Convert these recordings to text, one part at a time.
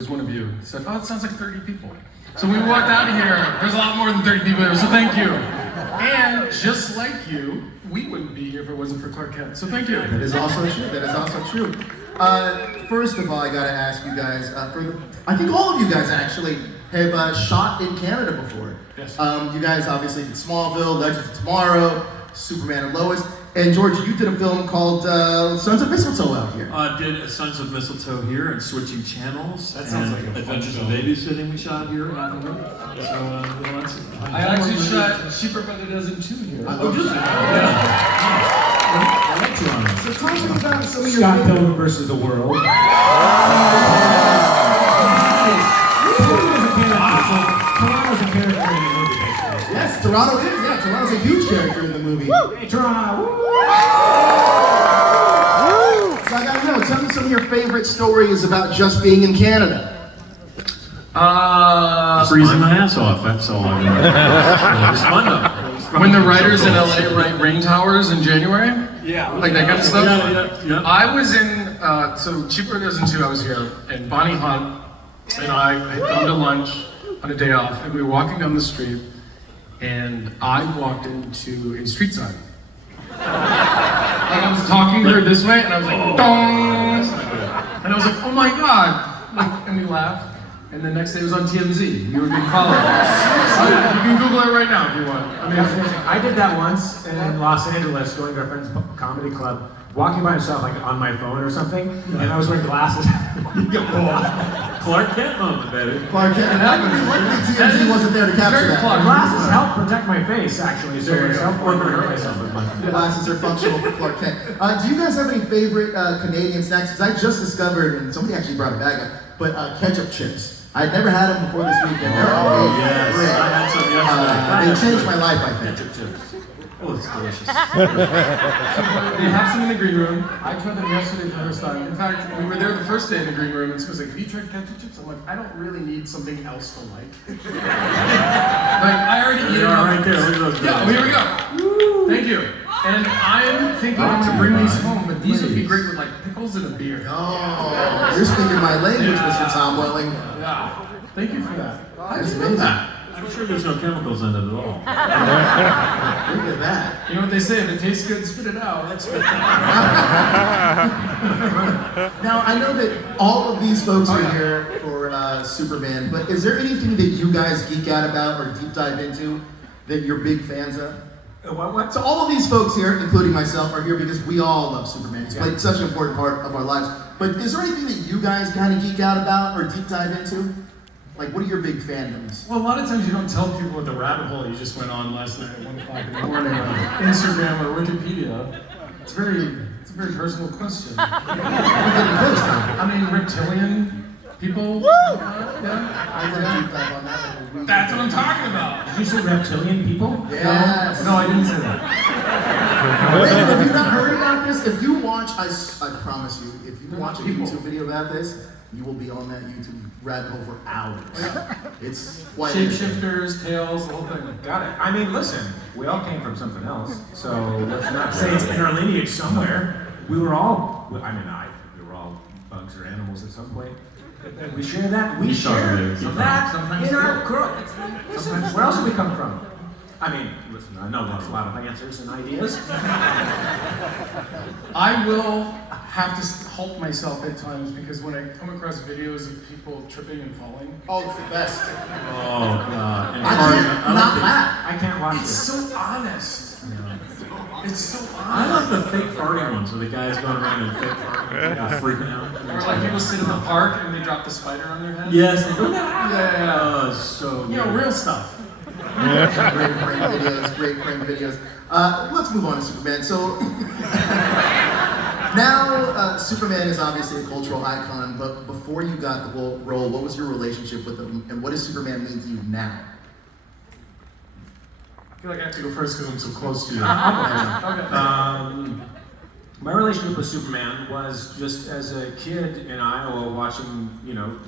There's one of you said, "Oh, it sounds like 30 people." So we walked out of here. There's a lot more than 30 people there, so thank you. And just like you, we wouldn't be here if it wasn't for Clark Kent. So thank you. That is also true. That is also true. First of all, I gotta ask you guys. I think all of you guys actually have shot in Canada before. Yes. You guys obviously did Smallville, Legends of Tomorrow, Superman and Lois. And George, you did a film called Sons of Mistletoe out here. Did Sons of Mistletoe here and Switching Channels. That sounds like a fun Adventures film. of Babysitting we shot here. I actually shot Sheep Brother Dozen 2 here. Oh, just I like Toronto. So talk to me about some of your Scott favorite... Pilgrim versus the World. Toronto's a character in the movie, basically. Yes, Toronto is. Yeah, Toronto's a huge character in the movie. Hey, Toronto! So I gotta know, tell me some of your favorite stories about just being in Canada. Freezing my ass off, that's all I know. It's fun though. When the writers in LA write Rain Towers in January? Yeah. Like that kind of stuff? Yeah. I was in, so Cheap Brother Dozen 2, I was here, and Bonnie Hunt and I had gone to lunch on a day off, and we were walking down the street, and I walked into a street sign. Like I was talking to her this way, and I was like, dong! And I was like, oh my god! Like, and we laughed. And the next day it was on TMZ. You were being followed. You can Google it right now if you want. I mean, I did that once in Los Angeles, going to a friend's comedy club, walking by myself, like on my phone or something, and I was wearing glasses. Clark Kent moment, baby. Clark Kent, and luckily TMZ wasn't there to capture very that. Clark. Glasses help protect my face, actually, so it's helped work to hurt myself as much. Glasses are functional for Clark Kent. Do you guys have any favorite Canadian snacks? Because I just discovered, and somebody actually brought a bag up, but ketchup chips. I'd never had them before this weekend. They're Yes, great. I had some yesterday. They changed my life, I think. Ketchup chips. Oh, it's delicious. they have some in the green room. I tried them yesterday for the first time. In fact, we were there the first day in the green room, and someone was like, "Have you tried ketchup chips?" I'm like, "I don't really need something else to like." Like, I already eat They enough. are right there. Look at those Yeah, guys. here we go. Thank you. And I'm thinking I'm gonna bring these home, but these would be great with like pickles and a beer. Oh, you're speaking my language, Mr. Tom Welling. Yeah. Thank you for that. That's amazing. I'm sure there's no chemicals in it at all. Look at that. You know what they say? If it tastes good, spit it out. That's good. Now, I know that all of these folks are here for Superman, but is there anything that you guys geek out about or deep dive into that you're big fans of? What? So all of these folks here, including myself, are here because we all love Superman. He's played such an important part of our lives. But is there anything that you guys kind of geek out about or deep dive into? Like, what are your big fandoms? Well, a lot of times you don't tell people what the rabbit hole you just went on last night at 1 o'clock in the morning on Instagram or Wikipedia. It's a very personal question. We're getting close now. I mean, reptilian people. Yeah. I did a deep dive on that. Like a week That's what ago. I'm talking about. Did you say reptilian people? Yes. No, I didn't say that. Wait, have you not heard about this? If you watch, I promise you, if you watch a YouTube video about this, you will be on that YouTube rabbit hole for hours. It's quite Shapeshifters, tails, the whole thing. Got it. I mean, listen, we all came from something else, so let's not say it's in our lineage somewhere. We were all, we were all bugs or animals at some point. And we share that. We share that in our growth. Sometimes. Where else do we come from? I mean, listen, I know there's a lot of answers and ideas. I will have to halt myself at times because when I come across videos of people tripping and falling, Oh, it's the best. Oh, God. And I farting. can't not laugh. I can't watch it's it. so honest. It's so I honest. love the fake farting ones where the guys going around and fake farting, freaking out. Or like people sit in the park and they drop the spider on their head. Yes. Yeah. Oh, it's so good. You know, real stuff. Great prank videos. Let's move on to Superman. So now Superman is obviously a cultural icon, but before you got the role, what was your relationship with him, and what does Superman mean to you now? I feel like I have to go first because I'm so close to you. Okay. My relationship with Superman was just as a kid in Iowa watching,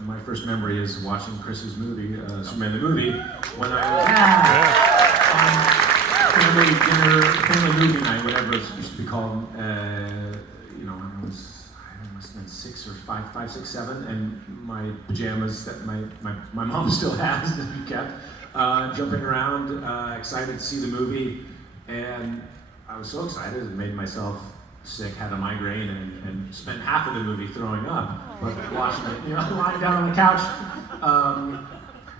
my first memory is watching Chris's movie, Superman the movie, when I was family movie night, whatever it used to be called, I must have been 6 6 or 5, 6, 7, and my pajamas that my mom still has that we kept, jumping around, excited to see the movie, and I was so excited it made myself sick, had a migraine, and spent half of the movie throwing up, but watching it, lying down on the couch.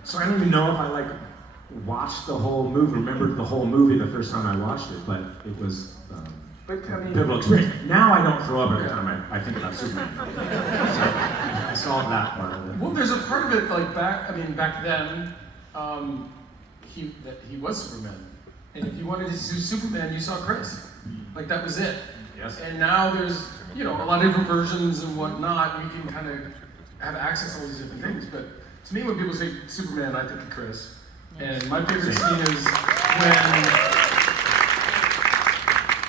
So I don't even know if I watched the whole movie, remembered the whole movie the first time I watched it, but it was a pivotal experience. Now I don't throw up every time I think about Superman. So I solved that part of it. Well, there's a part of it back then, he was Superman, and if you wanted to see Superman, you saw Chris. That was it. Yes. And now there's a lot of different versions and whatnot. You can kind of have access to all these different things. But to me, when people say Superman, I think of Chris. And my favorite scene is when.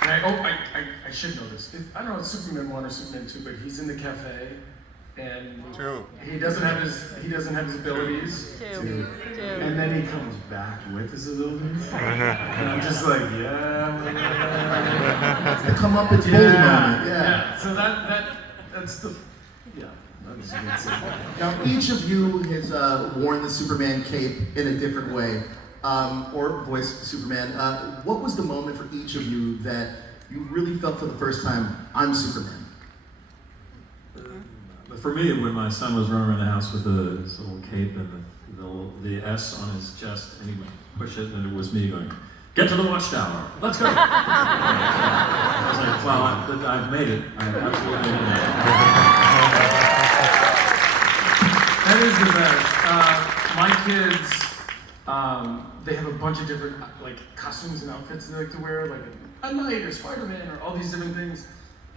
I should know this. I don't know if it's Superman 1 or Superman 2, but he's in the cafe, and he doesn't have his abilities. Two. And then he comes back with his abilities, and I'm just like, yeah. It's the comeuppance holy moment. Yeah. So that's the that was a good scene. Now, each of you has worn the Superman cape in a different way, or voiced Superman. What was the moment for each of you that you really felt for the first time, I'm Superman? But for me, when my son was running around the house with his little cape and the S on his chest, and he would push it, and it was me going, "Get to the watchtower, let's go!" I was like, "Well, I've made it. I've absolutely made it." That is the best. My kids, they have a bunch of different costumes and outfits they like to wear, like a knight or Spider-Man or all these different things.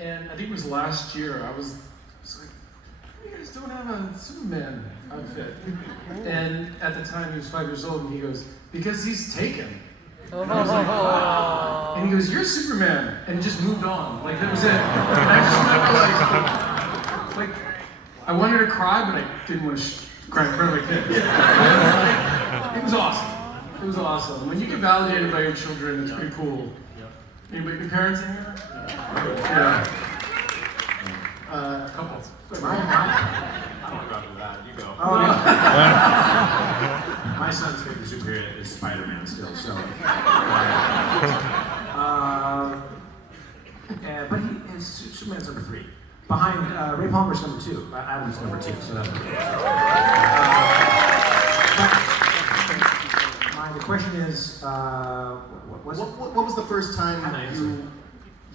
And I think it was last year, I was like, you guys don't have a Superman outfit. And at the time he was 5 years old, and he goes, because he's taken. And I was like, wow. And he goes, you're Superman, and just moved on. That was it. And I just remember I wanted to cry, but I didn't want to cry in front of my kids. It was awesome. It was awesome. When you get validated by your children, it's pretty cool. Anybody, your parents in here? Yeah. Couples. I don't want to go after that. You go. Oh, yeah. My son's favorite superhero is Spider-Man still, so. But Superman's number 3. Behind Ray Palmer's number 2. Adam's number 2, so that's the question is, what was the first time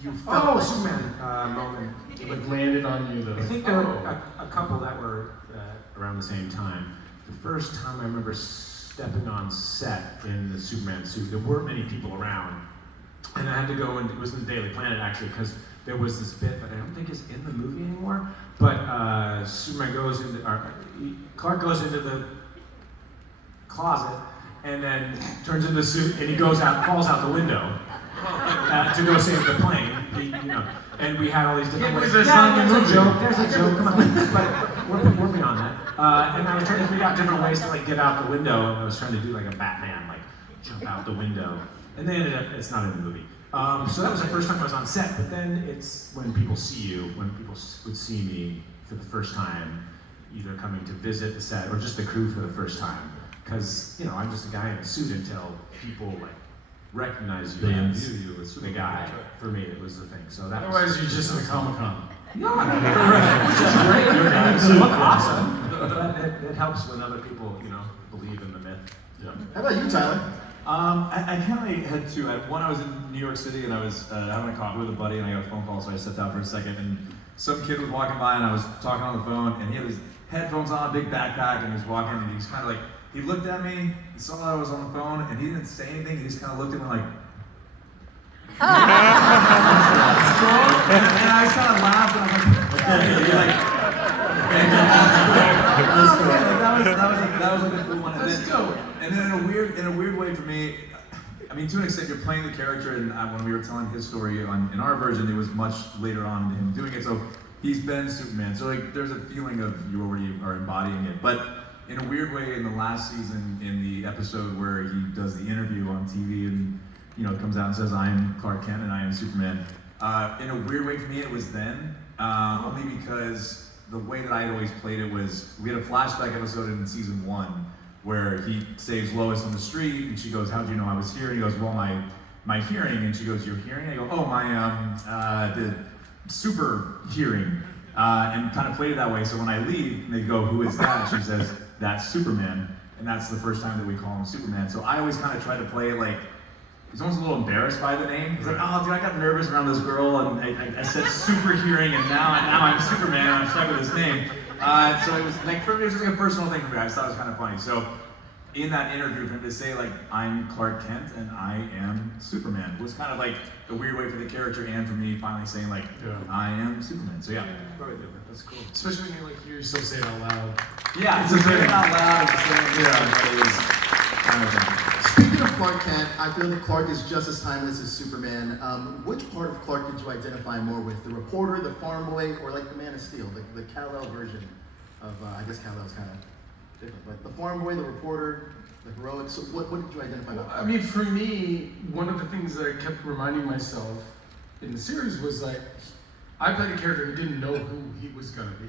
you felt Superman moment. Landed on you though. I think there were a couple that were around the same time. The first time I remember stepping on set in the Superman suit, there weren't many people around, and I had to go, and it was in the Daily Planet actually, because there was this bit that I don't think is in the movie anymore, but Clark goes into the closet and then turns into the suit, and he falls out the window to go save the plane. And we had all these different ways. There's a joke, come on. But we're beyond that. And I was trying to figure out different ways to get out the window, and I was trying to do a Batman, jump out the window. And they ended up, it's not in the movie. So that was the first time I was on set, but then it's when people see you, when people would see me for the first time, either coming to visit the set or just the crew for the first time. Because, I'm just a guy in a suit until people recognize you as the guy. For me, it was the thing. So that otherwise, you're just at a Comic-Con. No, which is great. You look awesome. But it helps when other people, believe in the myth. Yeah. How about you, Tyler? I kind of had two. One, I was in New York City and I was having a coffee with a buddy, and I got a phone call, so I stepped out for a second. And some kid was walking by, and I was talking on the phone, and he had his headphones on, a big backpack, and he was walking, and he's kind of he looked at me, he saw that I was on the phone, and he didn't say anything. He just kind of looked at me and I kind of laughed, and I was like, that was a cool one. And then in a weird way for me, I mean, to an extent, you're playing the character, and when we were telling his story in our version, it was much later on in him doing it. So he's been Superman. So there's a feeling of you already are embodying it. But in a weird way, in the last season, in the episode where he does the interview on TV and comes out and says, "I'm Clark Kent and I am Superman." In a weird way for me, it was then only because the way that I had always played it was we had a flashback episode in season 1 where he saves Lois on the street, and she goes, "How'd you know I was here?" And he goes, "Well, my hearing." And she goes, "Your hearing?" I go, "Oh, my the super hearing." And kind of played it that way. So when I leave, and they go, "Who is that?" And she says, "That's Superman." And that's the first time that we call him Superman. So I always kind of try to play it like, he's almost a little embarrassed by the name. He's like, "Oh, dude, I got nervous around this girl, and I said super hearing, and now I'm Superman, and I'm stuck with his name." So it was like, for me, it was just like a personal thing for me. I just thought it was kind of funny. So in that interview, for him to say, like, "I'm Clark Kent, and I am Superman," was kind of like a weird way for the character and for me finally saying, like, "I am Superman." So yeah, probably different. That's cool. Especially when you like hear yourself say it out loud. Yeah, it's a saying it out loud, it's saying, but it was kind of thing. Speaking of Clark Kent, I feel that Clark is just as timeless as Superman. Which part of Clark did you identify more with? The reporter, the farm boy, or like the Man of Steel, the Kal-El version of, I guess Kal-El's kind of different, but the farm boy, the reporter, the heroic, so what did you identify with? I mean, for me, one of the things that I kept reminding myself in the series was like, I played a character who didn't know who he was gonna be.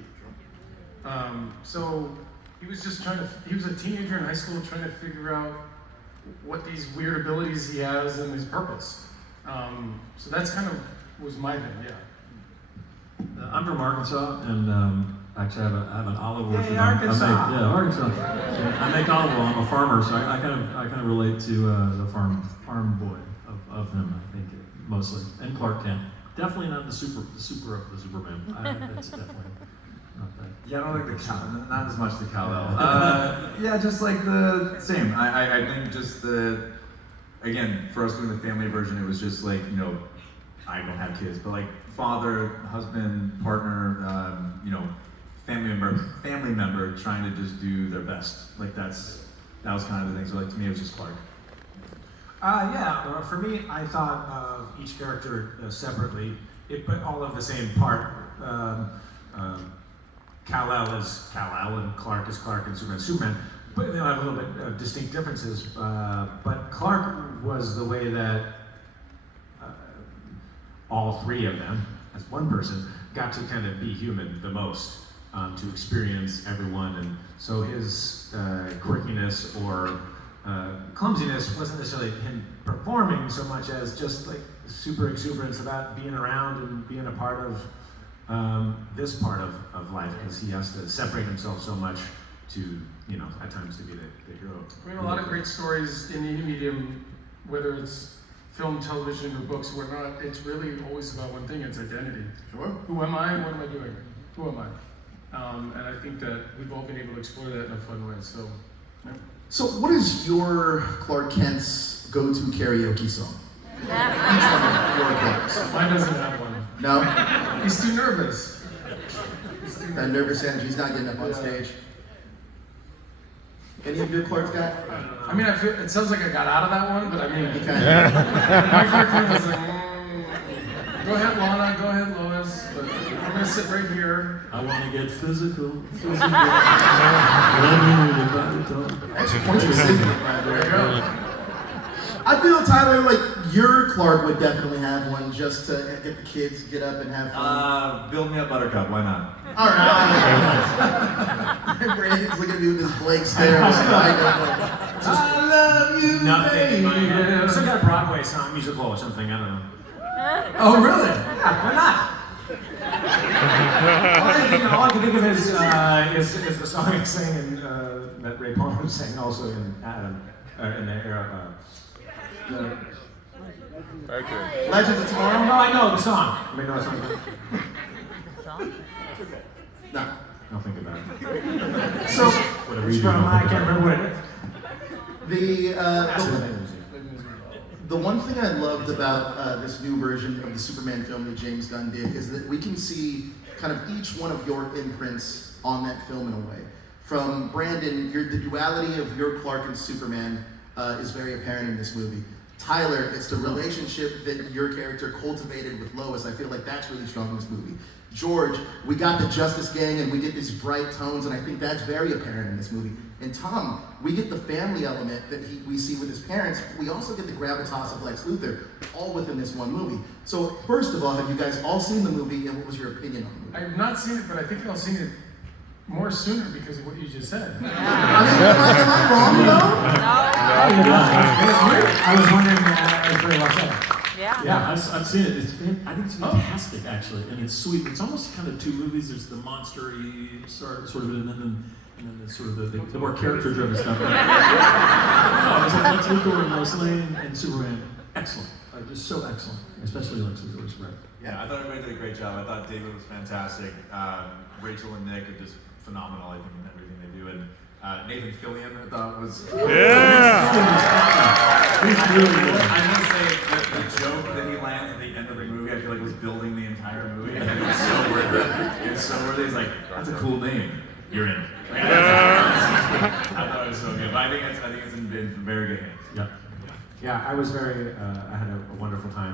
So he was just he was a teenager in high school trying to figure out what these weird abilities he has and his purpose. So that's kind of was my thing, yeah. I'm from Arkansas, and actually I have an olive orchard. Arkansas. Arkansas. I make olive oil. I'm a farmer, so I kind of relate to the farm boy of him. I think mostly, and Clark Kent. Definitely not the super of the Superman. That's definitely not that. Yeah, I don't like not as much the Kal-El. Yeah, just like the same. I think just again, for us doing the family version, it was just like, I don't have kids, but like father, husband, partner, family member trying to just do their best. Like that was kind of the thing. So like to me, it was just Clark. For me, I thought of each character separately, but all of the same part. Kal-El is Kal-El, and Clark is Clark, and Superman is Superman. But they'll have a little bit of distinct differences. But Clark was the way that all three of them, as one person, got to kind of be human the most, to experience everyone. And so his quirkiness or clumsiness wasn't necessarily him performing so much as just like super exuberance about being around and being a part of this part of life, because he has to separate himself so much to, at times to be the hero. I mean, a lot of great stories in any medium, whether it's film, television, or books, or whatnot, it's really always about one thing, it's identity. Sure. Who am I? What am I doing? Who am I? And I think that we've all been able to explore that in a fun way, so. Yeah. So what is your Clark Kent's go-to karaoke song? Each one of your Clarks. Mine doesn't have one. No? He's too nervous. That nervous energy, he's not getting up on stage. Any of your Clarks got? I mean, it sounds like I got out of that one, but I mean, You kind of. my Clark Kent was like, go ahead, Lana, go ahead, Lois, but I'm gonna sit right here. I want to get physical. Let me hear your body talk. Actually, points for singing right There there. you go. I feel, Tyler, like your Clark would definitely have one just to get the kids get up and have fun. Build me up, Buttercup. Why not? All right. Brandon's looking at me with this blank stare. I love you, Nothing in my baby. head. Still got a Broadway song, musical or something, I don't know. Oh, really? Yeah, why not? all I can think of is the song I sang in, that Ray Palmer sang also in Adam, in the era. Legends of Tomorrow? No, I know the song. I mean, no, it's not. No. I'll think about it. So Whatever It's you do, from, don't I think can't about remember what it is. That's the the name. the one thing I loved about this new version of the Superman film that James Gunn did is that we can see kind of each one of your imprints on that film in a way. From Brandon, the duality of your Clark and Superman is very apparent in this movie. Tyler, it's the relationship that your character cultivated with Lois. I feel like that's really strong in this movie. George, we got the Justice Gang and we get these bright tones, and I think that's very apparent in this movie. And Tom, we get the family element that we see with his parents. We also get the gravitas of Lex Luthor, all within this one movie. So first of all, have you guys all seen the movie, and what was your opinion on the movie? I have not seen it, but I think I'll see it more sooner because of what you just said. I mean, am I wrong though? I was wondering, it was very well said. Yeah, I've seen it. I think it's fantastic, actually, and it's sweet. It's almost kind of two movies. There's the monster-y sort of, and then the sort of the more character-driven stuff. No, it's like Lex Luthor and Lois Lane and Superman. Excellent, just so excellent, especially Lex Luthor was great. Yeah, I thought everybody did a great job. I thought David was fantastic. Rachel and Nick are just phenomenal, I think, in everything they do. And Nathan Fillion, I thought was... He's really good. I must say, the joke that he lands at the end of the movie, I feel like was building the entire movie. And it was so worth it. It was so worth it. He's like, that's a cool name. You're in. Like, I thought it was so good. But I think it's in very good hands. Yeah. Yeah, I was very, I had a wonderful time.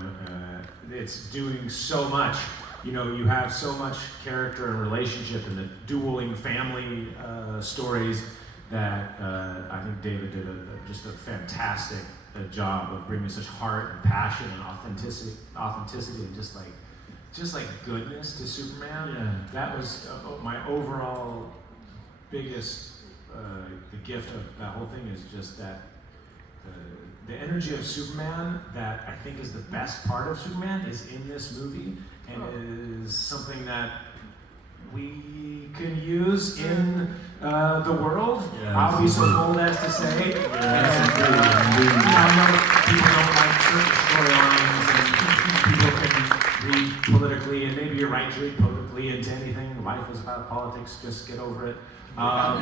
It's doing so much. You know, you have so much character and relationship and the dueling family stories that I think David did just a fantastic job of bringing such heart and passion and authenticity and just like goodness to Superman. Yeah. That was my overall biggest, the gift of that whole thing is just that the energy of Superman that I think is the best part of Superman is in this movie and is something that we can use in the world. Yeah, I'll be so bold as to say. I know people don't like certain storylines and people can read politically, and maybe you're right to read politically into anything. Life is about politics, just get over it. But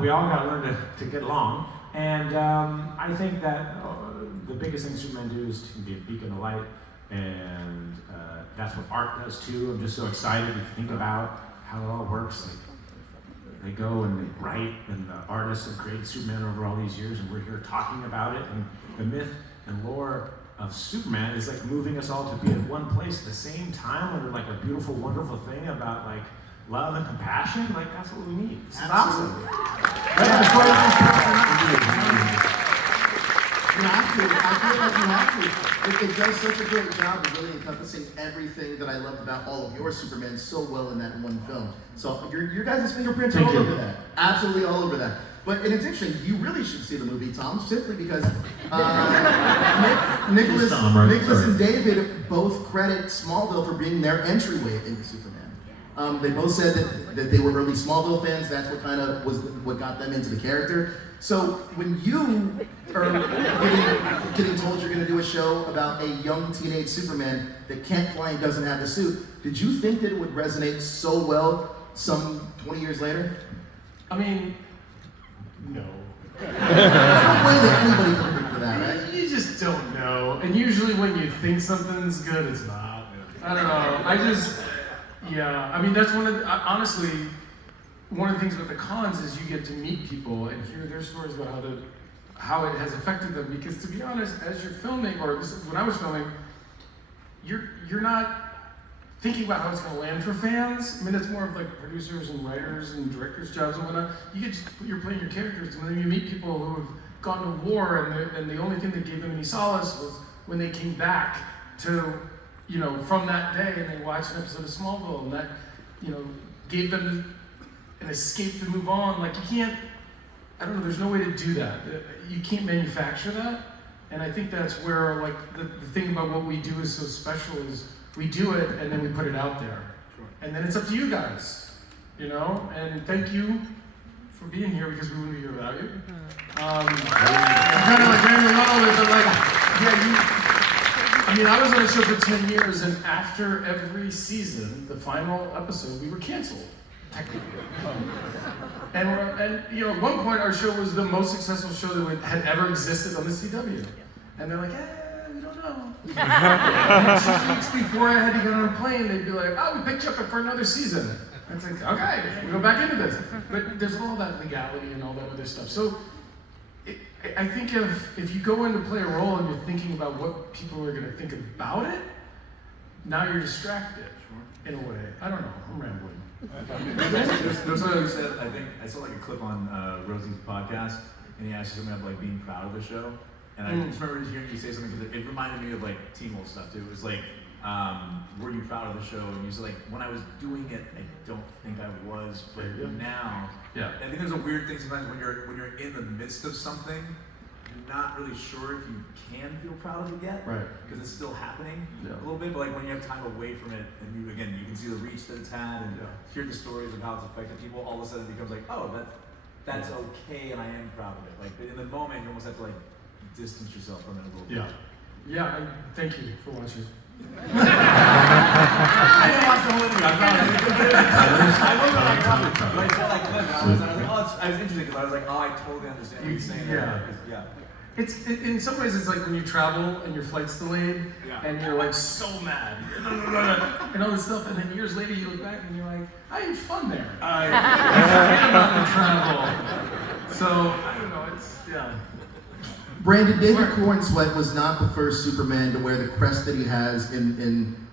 we all gotta learn to get along. And I think that the biggest thing Superman do is to be a beacon of light, and that's what art does too. I'm just so excited to think about how it all works. Like, they go and they write, and the artists have created Superman over all these years, and we're here talking about it. And the myth and lore of Superman is like moving us all to be in one place at the same time under like a beautiful, wonderful thing about like love and compassion. Like that's what we need. It's awesome. You have to. I feel like you have to. It does such a great job of really encompassing everything that I loved about all of your Supermen so well in that one film. So your guys' fingerprints are all over that. Absolutely all over that. And it's interesting, you really should see the movie, Tom, simply because Nicholas and David both credit Smallville for being their entryway into Superman. They both said that they were early Smallville fans. That's what kind of was what got them into the character. So when you are getting told you're going to do a show about a young teenage Superman that can't fly and doesn't have the suit, did you think that it would resonate so well some 20 years later? I mean, no. There's no way that anybody could predict for that, right? You just don't know. And usually when you think something's good, it's not. I don't know. I mean, that's honestly, one of the things about the cons is you get to meet people and hear their stories about how it has affected them. Because to be honest, as you're filming, or when I was filming, you're not thinking about how it's going to land for fans. I mean, it's more of like producers and writers and directors' jobs and whatnot. You're playing your characters, and then you meet people who have gone to war, and the only thing that gave them any solace was when they came back to, from that day, and they watched an episode of Smallville, and that, gave them an escape to move on. Like, you can't, I don't know, there's no way to do that. You can't manufacture that, and I think that's where, like, the thing about what we do is so special is we do it, and then we put it out there. Sure. And then it's up to you guys, and thank you for being here, because we wouldn't be here without you. I'm kind of like rambling on with it, but I was on the show for 10 years, and after every season, the final episode, we were canceled, technically. And at one point, our show was the most successful show that had ever existed on the CW. And they're like, we don't know. And 6 weeks before I had to get on a plane, they'd be like, we picked you up for another season. And it's like, okay, we go back into this. But there's all that legality and all that other stuff. So I think if you go in to play a role and you're thinking about what people are going to think about it, now you're distracted. In a way. I don't know. I'm rambling. There's something you said, I think, I saw like a clip on Rosie's podcast, and he asked you something about like being proud of the show. And I just remember hearing you say something, because it reminded me of like Teen Wolf stuff too. It was like, were you proud of the show? And you said like, when I was doing it, I don't think I was, but now, I think there's a weird thing sometimes when you're in the midst of something, you're not really sure if you can feel proud of it yet, Right. Because it's still happening a little bit. But like when you have time away from it, and you can see the reach that it's had, and hear the stories of how it's affected people. All of a sudden, it becomes like, oh, that's okay, and I am proud of it. Like in the moment, you almost have to like distance yourself from it a little bit. Yeah. Thank you for watching. I didn't watch the whole interview. I wasn't like talking, but I saw that clip, and I was like, oh, I was interested because I was like, oh, I totally understand what he's saying. It's in some ways it's like when you travel and your flight's delayed and you're like so mad and all this stuff, and then years later you look back and you're like, I had fun there. I forget about the travel. So I don't know. It's Brandon, David Cornsweet was not the first Superman to wear the crest that he has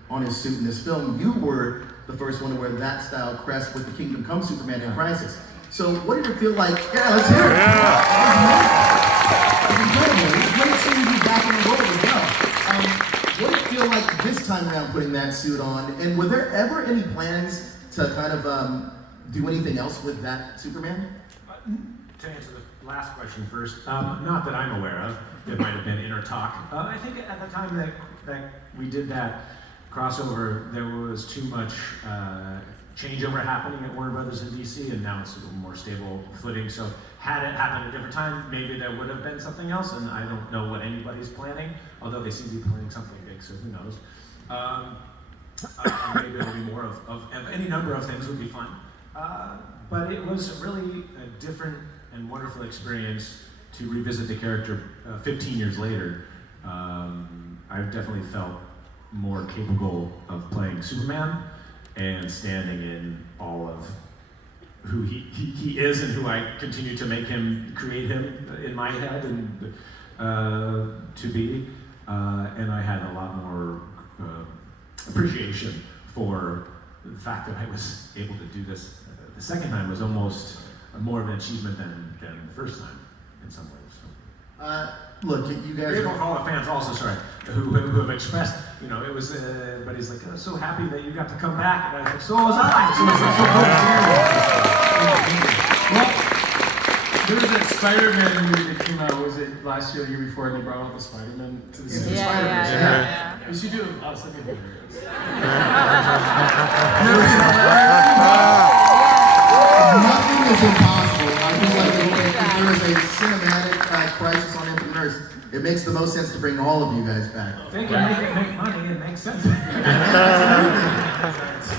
on his suit in this film. You were the first one to wear that style crest with the Kingdom Come Superman in Crisis. So what did it feel like? Yeah, let's hear it. It was incredible. It was great seeing you back in the role as well. What did it feel like this time around putting that suit on? And were there ever any plans to kind of do anything else with that Superman? To answer the last question first, not that I'm aware of. It might have been inner talk. I think at the time that we did that crossover, there was too much changeover happening at Warner Brothers in DC, and now it's a little more stable footing. So had it happened at a different time, maybe there would have been something else, and I don't know what anybody's planning, although they seem to be planning something big, so who knows. Maybe it'll be more of any number of things would be fun. But it was really a different and wonderful experience to revisit the character 15 years later. I've definitely felt more capable of playing Superman and standing in all of who he is and who I continue to create him in my head and to be. And I had a lot more appreciation for the fact that I was able to do this. The second time was almost more of an achievement than the first time in some ways. Look, you guys. Grateful for all the fans also, sorry, who have expressed, it was, but he's like, I'm so happy that you got to come back. And I was like, so was I. So Well, there was that Spider-Man movie that came out, was it last year or the year before, and they brought out the Spider-Man to the cinema. Yeah. We should do a second movie. Nothing is impossible. I feel like if there is a cinematic crisis on Infinite Earth, it makes the most sense to bring all of you guys back. They can make money, it makes sense.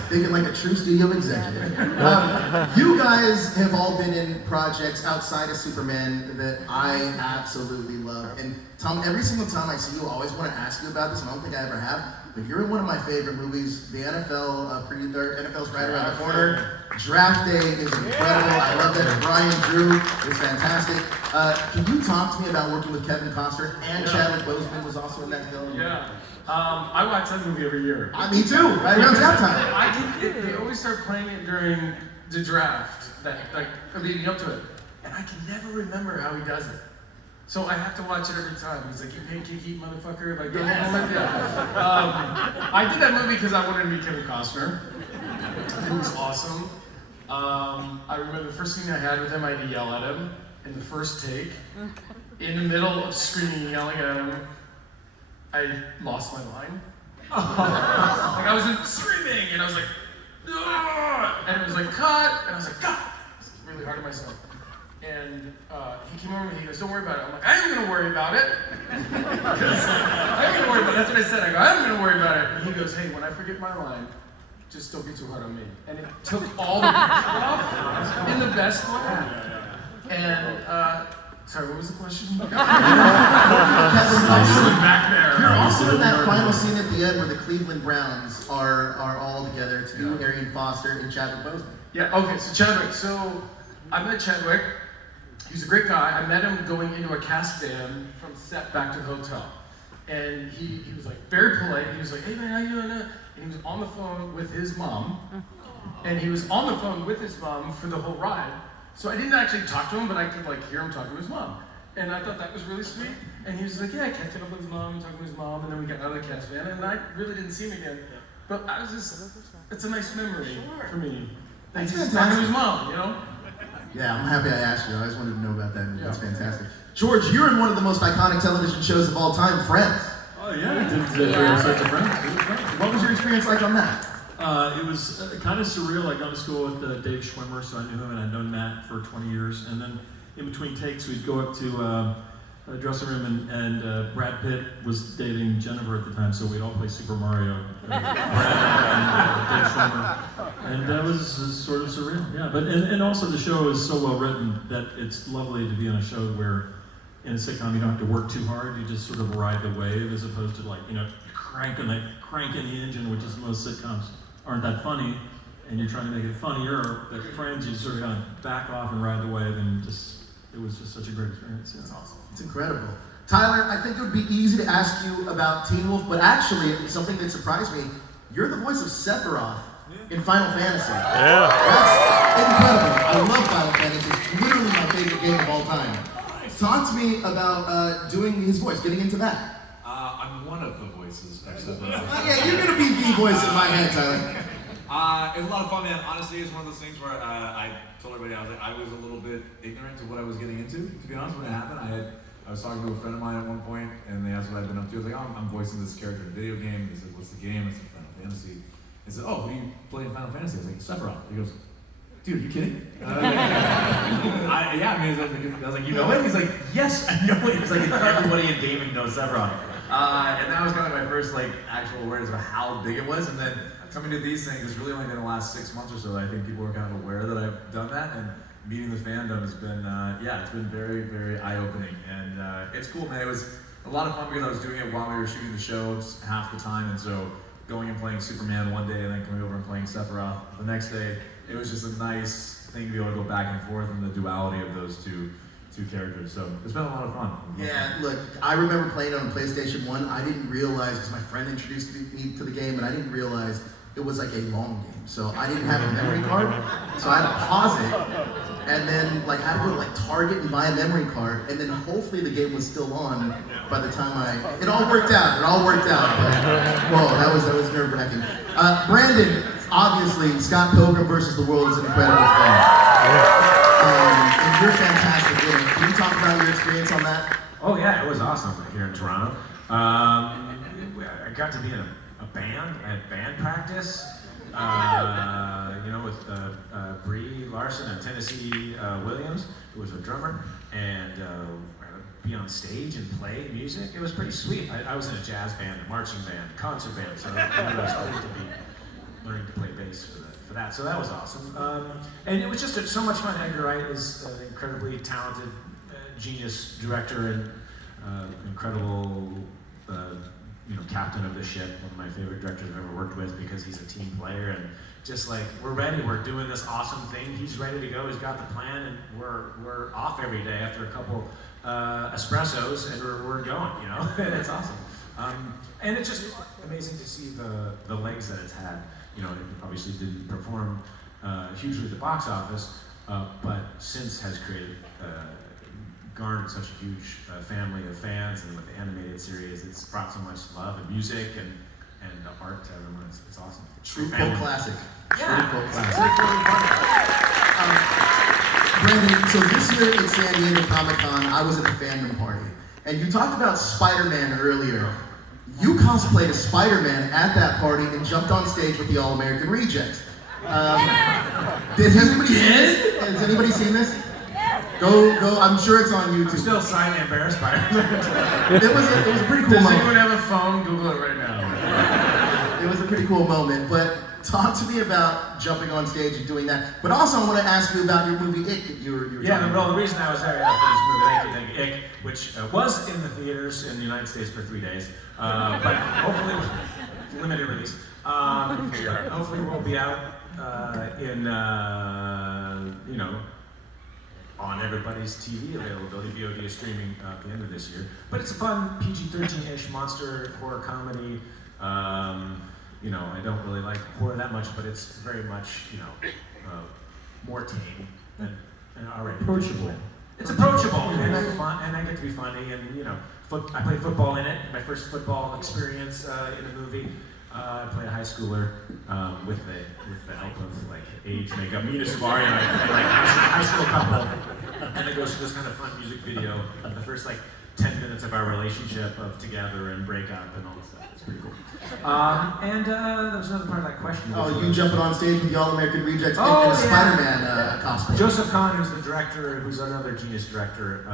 Thinking like a true studio executive. You guys have all been in projects outside of Superman that I absolutely love. And Tom, every single time I see you, I always want to ask you about this, and I don't think I ever have. But you're in one of my favorite movies, the NFL's right around the corner. Draft Day is incredible. I love that. Brian Drew is fantastic. Can you talk to me about working with Kevin Costner and Chadwick Boseman was also in that film? Yeah. I watch that movie every year. Me too. Right around draft time. They always start playing it during the draft, leading up to it, and I can never remember how he does it. So I have to watch it every time. He's like, you pancake eat motherfucker, like the whole moment. Yeah. I did that movie because I wanted to meet Kevin Costner. He was awesome. I remember the first thing I had with him, I had to yell at him in the first take. In the middle of screaming and yelling at him, I lost my line. Like I was screaming and I was like, ugh! And it was like, cut! And I was like, God! I was really hard on myself. And he came over and he goes, don't worry about it. I'm like, I am gonna worry about it. I'm gonna worry about it. That's what I said. I go, I'm gonna worry about it. And he goes, hey, when I forget my line, just don't be too hard on me. And it took all the pressure off in the best way. And sorry, what was the question? Back there. You're also in that final scene at the end where the Cleveland Browns are all together. It's you, Arian Foster, and Chadwick Boseman. Yeah, okay, so Chadwick. So I met Chadwick. He's a great guy. I met him going into a cast van from set back to the hotel. And he was like very polite. He was like, hey man, how you doing? and he was on the phone with his mom, and he was on the phone with his mom for the whole ride. So I didn't actually talk to him, but I could like hear him talk to his mom. And I thought that was really sweet. And he was like, yeah, I catching up with his mom, talking to his mom, and then we got out of the cast van, and I really didn't see him again. But I was just, it's a nice memory for me. That he just talked to his mom, you know? Yeah, I'm happy I asked you. I just wanted to know about that. That's fantastic. George, you're in one of the most iconic television shows of all time, Friends. Oh yeah, I did such a friend. What was your experience like on that? It was kind of surreal. I'd gone to school with Dave Schwimmer, so I knew him, and I'd known Matt for 20 years. And then in between takes, we'd go up to a dressing room, and Brad Pitt was dating Jennifer at the time, so we'd all play Super Mario. Brad and Dave Schwimmer. And that was sort of surreal, yeah. But and also the show is so well written that it's lovely to be on a show where in a sitcom you don't have to work too hard. You just sort of ride the wave as opposed to like, you know, cranking the engine, which is most sitcoms aren't that funny, and you're trying to make it funnier. But Friends, you sort of kind of back off and ride the wave, and it was just such a great experience. Yeah. It's awesome. It's incredible. Tyler, I think it would be easy to ask you about Teen Wolf, but actually, something that surprised me, you're the voice of Sephiroth in Final Fantasy. Yeah. That's incredible. I love Final Fantasy. It's literally my favorite game of all time. Talk to me about doing his voice, getting into that. I'm one of the voices. Yeah, you're gonna be the voice in my head, Tyler. It was a lot of fun, man. Honestly, it's one of those things where I told everybody I was a little bit ignorant to what I was getting into. To be honest, when it happened, I was talking to a friend of mine at one point, and they asked what I'd been up to. I was like, oh, I'm voicing this character in a video game. He said, what's the game? I said, Final Fantasy. He said, oh, who do you play in Final Fantasy? I was like, Sephiroth. He goes, dude, are you kidding? I was like, you know it? He's like, yes, I know it. He's like, everybody in gaming knows Sephiroth. And that was kind of my first like actual awareness of how big it was. And then coming to these things, it's really only been the last 6 months or so that I think people are kind of aware that I've done that. And meeting the fandom has been, it's been very, very eye-opening. And it's cool, man. It was a lot of fun because I was doing it while we were shooting the shows half the time. And so going and playing Superman one day and then coming over and playing Sephiroth the next day, it was just a nice thing to be able to go back and forth and the duality of those two characters. So it's been a lot of fun. Yeah, look, I remember playing it on PlayStation 1. I didn't realize, because my friend introduced me to the game, and I didn't realize it was like a long game. So I didn't have a memory card, so I had to pause it, and then like I had to go to like Target and buy a memory card, and then hopefully the game was still on by the time it all worked out. It all worked out. But, whoa, that was nerve-wracking. Brandon, obviously, Scott Pilgrim versus the World is an incredible film. And you're fantastic in it. Can you talk about your experience on that? Oh yeah, it was awesome here in Toronto. I got to be in a band. I had band practice, with Bree Larson and Tennessee Williams, who was a drummer, and be on stage and play music. It was pretty sweet. I was in a jazz band, a marching band, concert band, so I was great to be learning to play bass for that. So that was awesome. And it was just so much fun. Edgar Wright is an incredibly talented, genius director and incredible, captain of the ship. One of my favorite directors I've ever worked with because he's a team player and just like we're ready. We're doing this awesome thing. He's ready to go. He's got the plan, and we're off every day after a couple espressos, and we're going. It's awesome. And it's just amazing to see the legs that it's had. It obviously didn't perform hugely at the box office, but since has garnered such a huge family of fans, and with the animated series, it's brought so much love and music and art to everyone. It's awesome. True cult classic. Yeah. True cult classic. Brandon, so this year at San Diego Comic-Con, I was at the fandom party, and you talked about Spider-Man earlier. You cosplayed as Spider-Man at that party and jumped on stage with the All-American Rejects. Has anybody seen this? Go, I'm sure it's on YouTube. I'm still slightly embarrassed by it. It was a pretty cool Does moment. anyone have a phone? Google it right now. It was a pretty cool moment, but talk to me about jumping on stage and doing that. But also, I want to ask you about your movie Ick that you were talking about. The reason I was there for this movie, Ick, which was in the theaters in the United States for 3 days, but hopefully limited release. Hopefully we'll be out on everybody's TV availability, VOD streaming at the end of this year. But it's a fun PG-13-ish monster horror comedy. I don't really like horror that much, but it's very much, more tame than already Approachable. It's approachable, and it's fun, and I get to be funny, and I played football in it. My first football experience in a movie. I played a high schooler with the help of like age makeup. Mina Savari and I play like high school couple, and it goes through this kind of fun music video of the first like 10 minutes of our relationship of together and breakup and all this stuff. It's pretty cool. And there was another part of that question. Oh, you jumping on stage with the All-American Rejects in Oh, a yeah. Spider-Man costume. Joseph Kahn, who's the director, who's another genius director,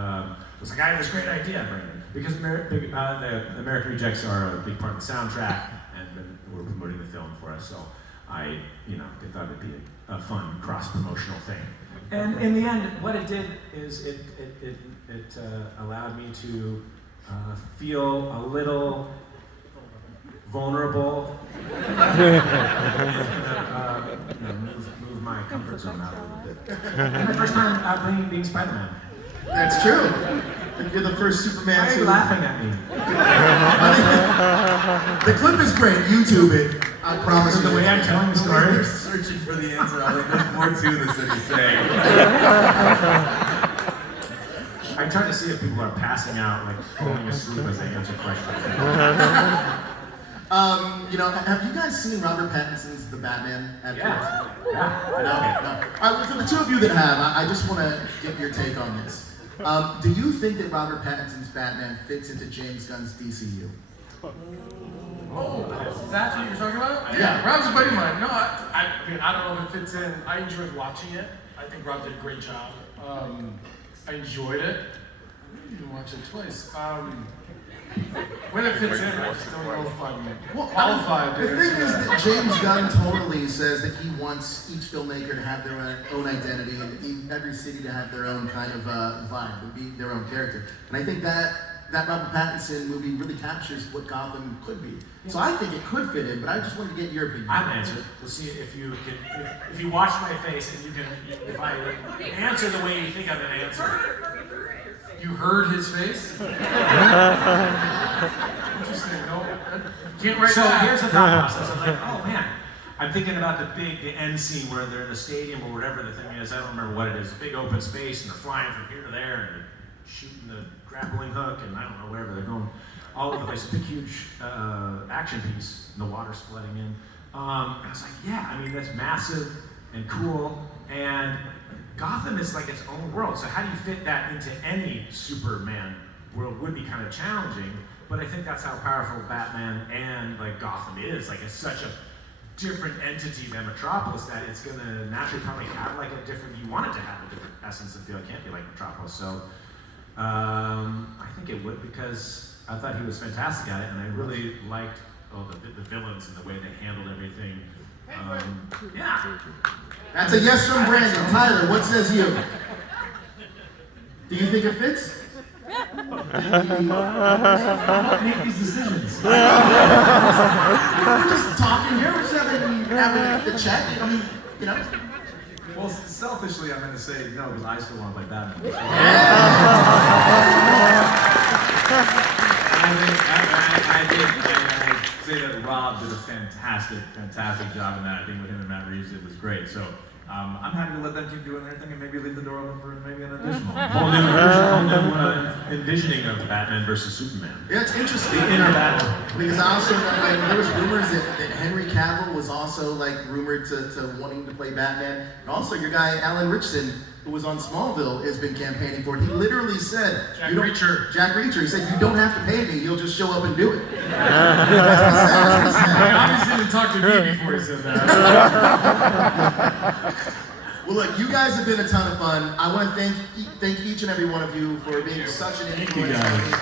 was like, I have this great idea, Brandon. Because the American Rejects are a big part of the soundtrack, and then we're promoting the film for us, so I thought it'd be a fun cross-promotional thing. And in the end, what it did is it allowed me to feel a little vulnerable, move my comfort zone out a little bit. And my first time being Spider-Man. That's true. You're the first Superman. Why are you laughing at me? The clip is great. YouTube it. I promise you. The way I'm telling the story. You're searching for the answer. I'm like, there's more to this than he's saying. I'm trying to see if people are passing out, like falling asleep as I answer questions. Have you guys seen Robert Pattinson's The Batman? Yeah. No. All right, for the two of you that have, I just want to get your take on this. Do you think that Robert Pattinson's Batman fits into James Gunn's DCU? Oh, that's what you're talking about? Yeah. Rob's a buddy of mine. No, I mean, I don't know if it fits in. I enjoyed watching it. I think Rob did a great job. I enjoyed it. I didn't watch it twice. When it fits in, I just don't know if I'm qualified. The thing is that James Gunn totally says that he wants each filmmaker to have their own identity and every city to have their own kind of vibe, to be their own character. And I think that Robert Pattinson movie really captures what Gotham could be. So I think it could fit in, but I just wanted to get your opinion. I'll answer. We'll see if you watch my face and if I answer the way you think I'm going to answer. You heard his face? Interesting. No, you can't write So that. here's the thought process. I'm like, oh man, I'm thinking about the end scene where they're in the stadium or whatever the thing is. I don't remember what it is. Big open space and they're flying from here to there and they're shooting the grappling hook and I don't know wherever they're going. All over the place. A big huge action piece and the water's flooding in. And I was like, yeah, I mean that's massive and cool and Gotham is like its own world, so how do you fit that into any Superman world would be kind of challenging, but I think that's how powerful Batman and like Gotham is. Like it's such a different entity than Metropolis that it's gonna naturally probably have like you want it to have a different essence and feel. It can't be like Metropolis, so I think it would because I thought he was fantastic at it and I really liked the villains and the way they handled everything. Yeah. That's a yes from Brandon. Tyler, what says you? Do you think it fits? Make these decisions. We're just talking here. We're just having the chat. Well, selfishly, I'm going to say no because I still want to play Batman. I say that Rob did a fantastic job in that. I think with him and Matt Reeves, it was great. So I'm happy to let them keep doing their thing and maybe leave the door open for maybe an additional. Whole new envisioning of Batman versus Superman. Yeah, it's interesting. The inner battle. Because I also there was rumors that Henry Cavill was also rumored to wanting to play Batman. And also your guy Alan Richardson, who was on Smallville, has been campaigning for it. He literally said, Jack Reacher. Jack Reacher. He said, you don't have to pay me. You'll just show up and do it. That's what he said. I obviously didn't talk to me before he said that. Well, look, you guys have been a ton of fun. I want to thank each and every one of you for being such an influence. Thank you, guys.